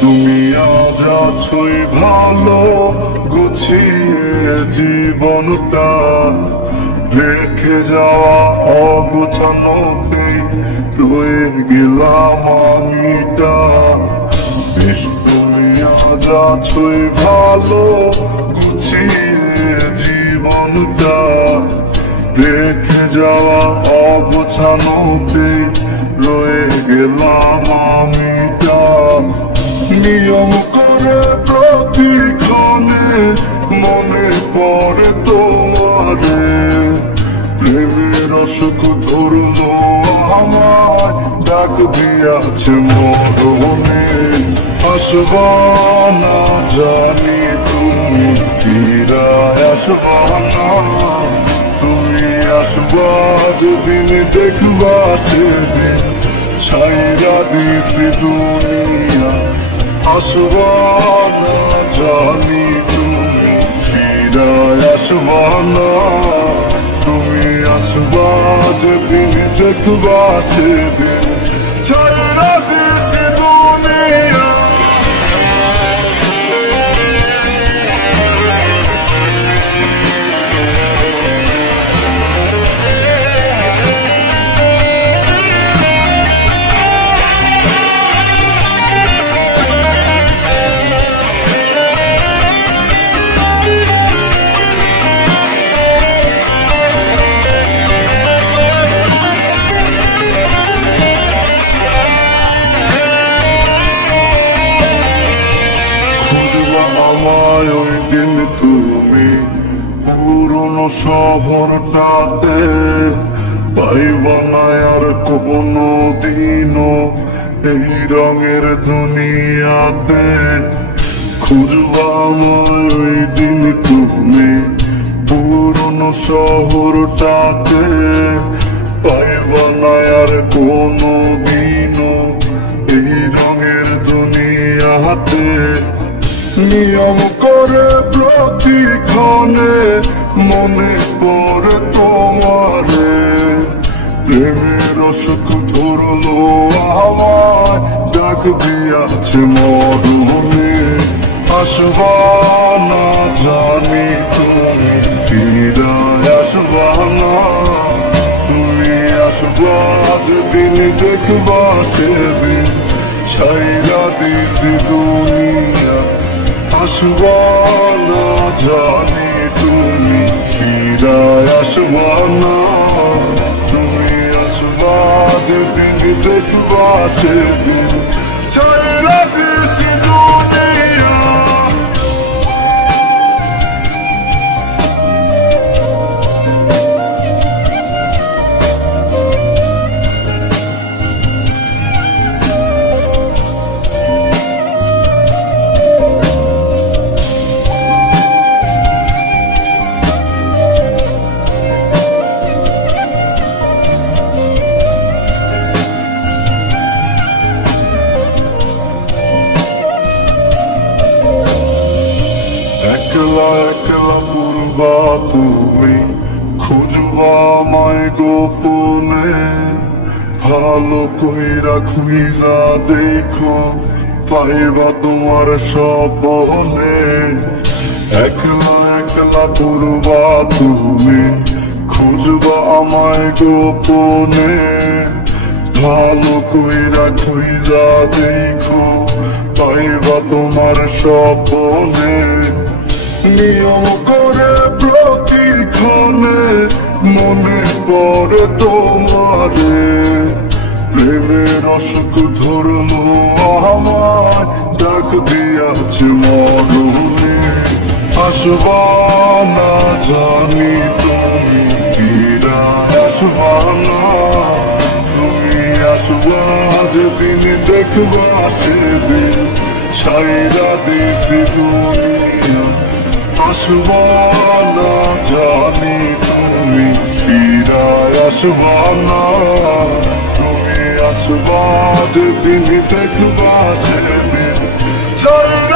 তুমি আজ আছোই ভালো গুছিয়ে জীবনটা, রেখে যাওয়া অগোছানোতেই রয়ে গেলাম আমিটা। বেশ তুমি আজ আছোই ভালো গুছিয়ে জীবনটা, রেখে যাওয়া অগোছানোতেই রয়ে গেলাম আমিটা। নিয়ম করে প্রতিক্ষণে মনে পড়ে তোমারে, প্রেমের অসুখ ধরলো আমায়, ডাক দিয়াছে মরণে। আসবা না জানি তুমি ফিরায় আসবা না, তুমি আসবা যেদিন দেখবা সেদিন ছাইরা দিছি দুনিয়া। আসবা না জানি তুমি ফিরায় আসবা না, তুমি আসবা যেদিন দেখবা সেদিন ছাইরা দিছি দুনিয়া। আমায় ওই দিন তুমি পুরনো শহরটাতে, পাইবা না আর কোনো দিনও এই রঙের দুনিয়াতে। খুঁজবা আমায় ওই দিন তুমি পুরনো শহরটাতে, পাইবা না আর কোনো দিনও এই রঙের দুনিয়াতে। নিয়ম করে প্রতিক্ষণে মনে পড়ে তোমারে, প্রেমের অসুখ ধরলো আমায়, ডাক দিয়াছে মরণে। আসবা না জানি তুমি ফিরায় আসবা না, তুমি আসবা যেদিন দেখবা সেদিন ছাইরা দিছি দুনিয়া। আসবা না জানি তুমি ফিরায় আসবা না, তুমি আসবা যেদিন দেখবা সেদিন ছাইরা দিছি দুনিয়া। একলা একলা পূর্বা তুমি খুঁজবা আমায় গোপনে, ভালো কইরা খুঁজা দেখো পাইবা তোমার স্বপনে। একলা একলা পূর্বা তুমি খুঁজবা আমায় গোপনে, ভালো কইরা খুঁজা দেখো পাইবা তোমার স্বপনে। নিয়ম করে প্রতিক্ষণে মনে পড়ে তোমারে, প্রেমের অসুখ ধরলো আমায়, ডাক দিয়াছে মরণে। আসবা না জানি তুমি ফিরায় আসবা না, তুমি আসবা যেদিন দেখবা সেদিন ছাইরা দিছি দুনিয়া। আসবা না জানি তুমি ফিরায় আসবা না, তুমি আসবা যেদিন দেখবা সেদিন ছাইরা